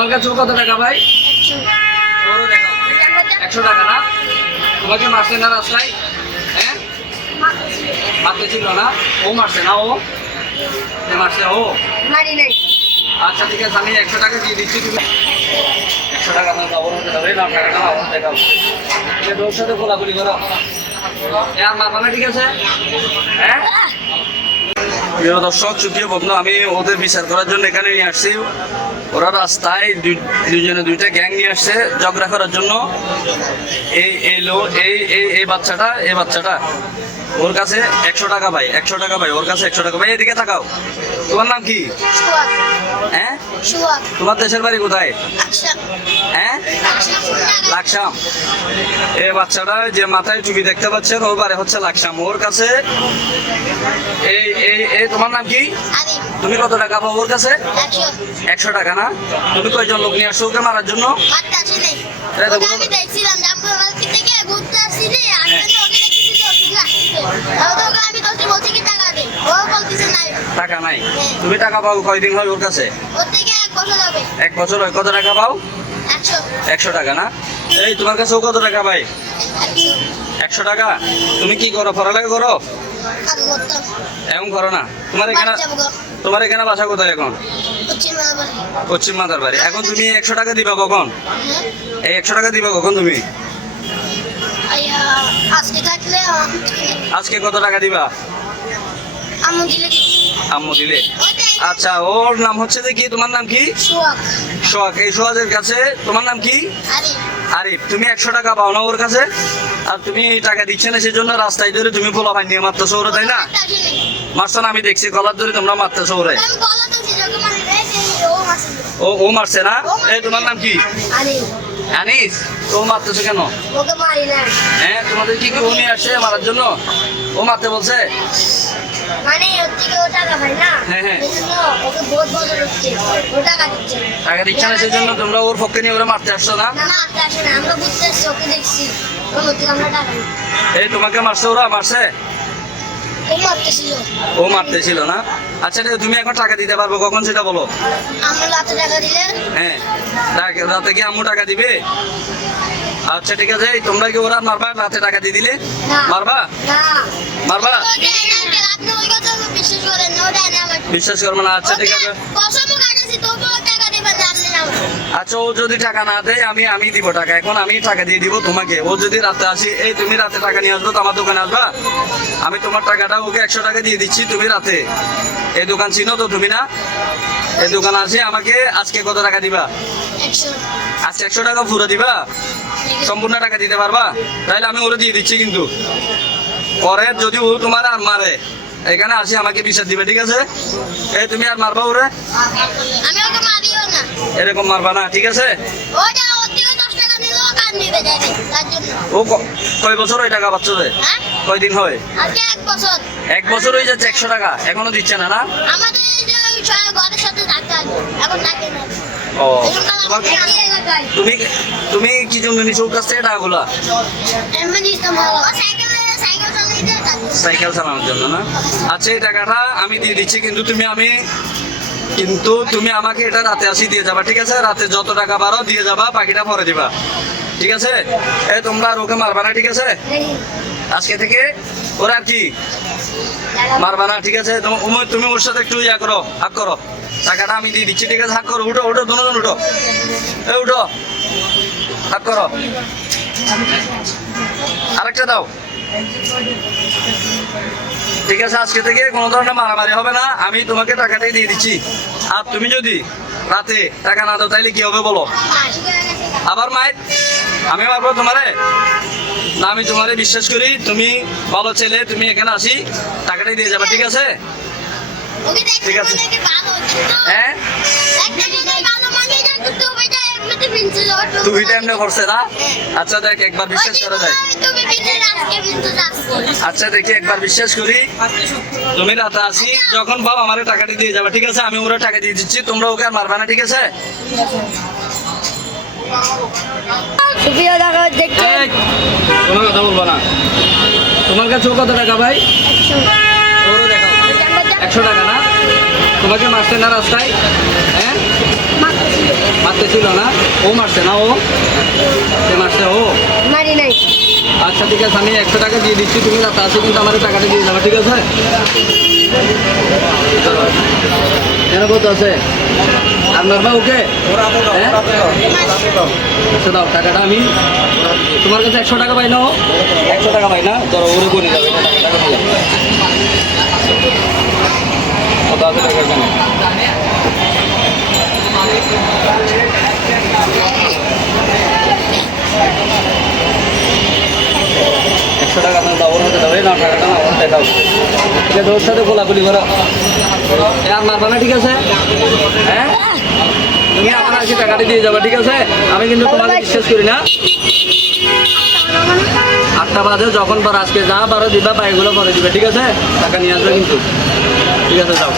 তোমার কাছে কত টাকা ভাই? 100 টাকা না? তোমাকে মারছে না রাস্তায়? হ্যাঁ, মারতে ছিল না? ও মারছে না? ও মারছে? ও মারি নাই। আচ্ছা ঠিক আছে, আমি 100 টাকা দিয়ে দিচ্ছি। তুমি 100 টাকা আমার বাবুর হাতে দাও। এই নাও টাকাটা, আমার দেখাও। ওর সাথে কোলাকুলি করো। আর মারবা না, ঠিক আছে? হ্যাঁ, প্রিয় দর্শক, সুপ্রিয় বন্ধু, আমি ওদের বিচার করার জন্য এখানে নিয়ে আসছি। ওরা রাস্তায় দুইজনে দুইটা গ্যাং নিয়ে আসছে ঝগড়া করার জন্য। এই বাচ্চাটা ওর কাছে 100 টাকা ভাই, 100 টাকা ভাই, ওর কাছে 100 টাকা ভাই। এদিকে তাকাও। তোমার নাম কি? হ্যাঁ, তোমার দেশের বাড়ি কোথায়? হ্যাঁ, লাকসাম। এই বাচ্চাটা যে মাথায় টুপি দেখতে পাচ্ছেন, ওর বাড়ি হচ্ছে লাকসাম। ওর কাছে এই তোমার নাম কি? তুমি কত টাকা পাবো ওর কাছে? 100 টাকা না? তুমি কয়জন লোক নিয়ে আসছো ওকে মারার জন্য? টাকা নাই? তুমি টাকা পাও কয়দিন হয় ওর কাছে? 1 বছর হয়। কত টাকা পাও? 100 টাকা না? এই তোমার কাছে ও কত টাকা ভাই? 100 টাকা। তুমি কি করো, পড়ালেখা করো? এখন করো না? তোমার এখানে বাসা কোথায় এখন? পশ্চিম মাদার বাড়ি। এখন তুমি 100 টাকা দিবা কখন? এই 100 টাকা দিবা কখন তুমি? আজকে কত টাকা দিবা? আম্মু দিলে। আচ্ছা, ওর নাম হচ্ছে দেখি, তোমার নাম কি? সোহাগ। এই সোহাগের কাছে তোমার নাম কি? আরিফ। তুমি 100 টাকা পাও না ওর কাছে? আর তুমি টাকা দিচ্ছে না, সেজন্য রাস্তায় ধরে তুমি পোলাপান নিয়ে মারতেছো ওরা, তাই না? মারছো না? আমি দেখছি গলার ধরে তোমরা মারতেছো ওরে। ও মারছে না? এই তোমার নাম কি? আনিস। তো মারতেছো কেন? হ্যাঁ, তোমাদের কি ও নিয়ে আসছে মারার জন্য? ও মারতে বলছে? টাকা দিচ্ছে না, সেজন্য তোমরা ওর পক্ষে নিয়ে ওরা মারতে আসছো না? এই তোমাকে মারছে? ওরা মারছে? ও মারতেছিল না? আচ্ছা, তুমি এখন টাকা দিতে পারবো কখন সেটা বলো? হ্যাঁ, রাতে কি আম্মু টাকা দিবে? আচ্ছা ঠিক আছে। তোমরা কি ওরা মারবা? রাতে টাকা দিয়ে দিলে মারবা? বিশ্বাস করবো না? আচ্ছা ঠিক আছে। আচ্ছা, ও যদি টাকা না দেয় আমি দিব টাকা। এখন আমি টাকা দিয়ে দিব তোমাকে। ও যদি রাতে আসি, এই তুমি রাতে টাকা নিয়ে আসবো তো আমার দোকানে আসবা? আমি তোমার টাকাটা ওকে 100 টাকা দিয়ে দিচ্ছি। তুমি রাতে এই দোকান চিনো তো তুমি না? এই দোকান আসে, আমাকে আজকে কত টাকা দিবা? আজকে 100 টাকা পুরো দিবা? সম্পূর্ণ টাকা দিতে পারবা? তাহলে আমি ওরে দিয়ে দিচ্ছি। কিন্তু পরে যদি ও তোমার আর মারে, এখানে আসি আমাকে বিচার দিবে, ঠিক আছে? এই তুমি আর মারবা ওরে? এরকম মারবা না, ঠিক আছে? ও কয় বছর ওই টাকা পাচ্ছ? কয়দিন হয়? 1 বছর হয়ে যাচ্ছে। 100 টাকা এখনো দিচ্ছে না? না, ও তুমি কি জন্য নিছো ওর কাছ থেকে টাকাগুলা? সাইকেল চালানোর জন্য না? আচ্ছা, এই টাকাটা আমি দিয়ে দিচ্ছি, কিন্তু তুমি আমাকে এটা রাতে আসি দিয়ে যাবা, ঠিক আছে? রাতে যত টাকা পারো দিয়ে যাবা, বাকিটা পরে দিবা, ঠিক আছে? এই তোমরা আর ওকে মারবা না, ঠিক আছে? আজকে থেকে ওরা আর কি মারবা না, ঠিক আছে? তুমি ওর সাথে একটু করো, হাক করো। টাকাটা আমি দিয়ে দিচ্ছি, ঠিক আছে? হাক করো। উঠো দুজন উঠো। এই উঠো, হাক করো। আরেকটা দাও, ঠিক আছে? আজকে থেকে কোনো ধরনের মারামারি হবে না। আমি তোমাকে টাকাটাই দিয়ে দিচ্ছি। আর তুমি যদি রাতে টাকা না দাও তাইলে কি হবে বলো? আবার মাইর আমি মারবো তোমারে? না, আমি তোমারে বিশ্বাস করি, তুমি ভালো ছেলে। তুমি এখানে আসি টাকাটাই দিয়ে যাবে, ঠিক আছে? ঠিক আছে। হ্যাঁ, তুমি এমনি করছে না? আচ্ছা দেখ, একবার বিশ্বাস করে দেখ। আচ্ছা দেখি, একবার বিশ্বাস করি। তুমি রাতে আসি যখন বাবা আমারে টাকাটি দিয়ে যাবে, ঠিক আছে? আমি ওরা টাকা দিয়ে দিচ্ছি, তোমরা ওকে আর মারবা না, ঠিক আছে? কোনো কথা বলবো না। তোমার কাছে কত টাকা ভাই? 100 টাকা না? তোমাকে মারছে না রাস্তায়? হ্যাঁ, মারতেছিল না, ও মারছে না, কে মারছে? ও। মারি নাই। আচ্ছা ঠিক আছে, আমি 100 টাকা দিয়ে দিচ্ছি, তুমি রাতে আসো কিন্তু আমার টাকাটা দিয়ে যাবে, ঠিক আছে? কেন কত আছে? আর মারবা ওকে? হ্যাঁ? আচ্ছা দাও টাকাটা, আমি তোমার কাছে 100 টাকা পাই না, 100 টাকা পাই না, ধরো ওরে করে যাবে, টাকাটা দিয়ে যাবে। কত আছে টাকা এখানে? টাকা না দাও, ওর হাতে দাও, এই নাও টাকাটা, না ওর হাতে দাও, ঠিক আছে? ওর সাথে গোলাগুলি করো, আর মারবা না, ঠিক আছে? হ্যাঁ, তুমি আমার আজকে টাকাটা দিয়ে যাবে, ঠিক আছে? আমি কিন্তু তোমাকে বিশ্বাস করি না। 8টা বাজে যখন পর আজকে যা পারো দিবা, পাইগুলো পরে দিবে, ঠিক আছে? টাকা নিয়ে আসবে কিন্তু, ঠিক আছে? যাও।